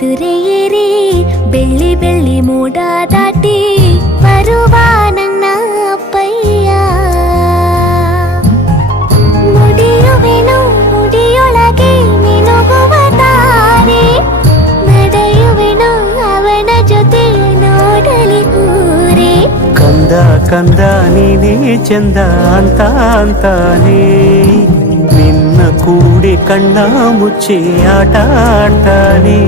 ಕುದುರೆ ಏರಿ ಬೆಳ್ಳಿ ಬೆಳ್ಳಿ ಮೋಡ ದಾಟಿ ಬರುವ ನನ್ನ ಅಪ್ಪಯ್ಯ. ಮುಡಿಯುವೆನು ಮುಡಿಯೊಳಗೆ ಮಿನುಗುವ ತಾರೆ, ನಡೆಯುವೆನು ಅವನ ಜೊತೆ ನೋಡಲಿ ಊರೇ. ಕಂದ ಕಂದ ನೀನೇ ಚಂದ ಅಂತ ಅಂತಾನೆ, ನಿನ್ನ ಕೂಡಿ ಕಣ್ಣ ಮುಚ್ಚಿ ಆಟ ಆಡ್ತಾನೆ.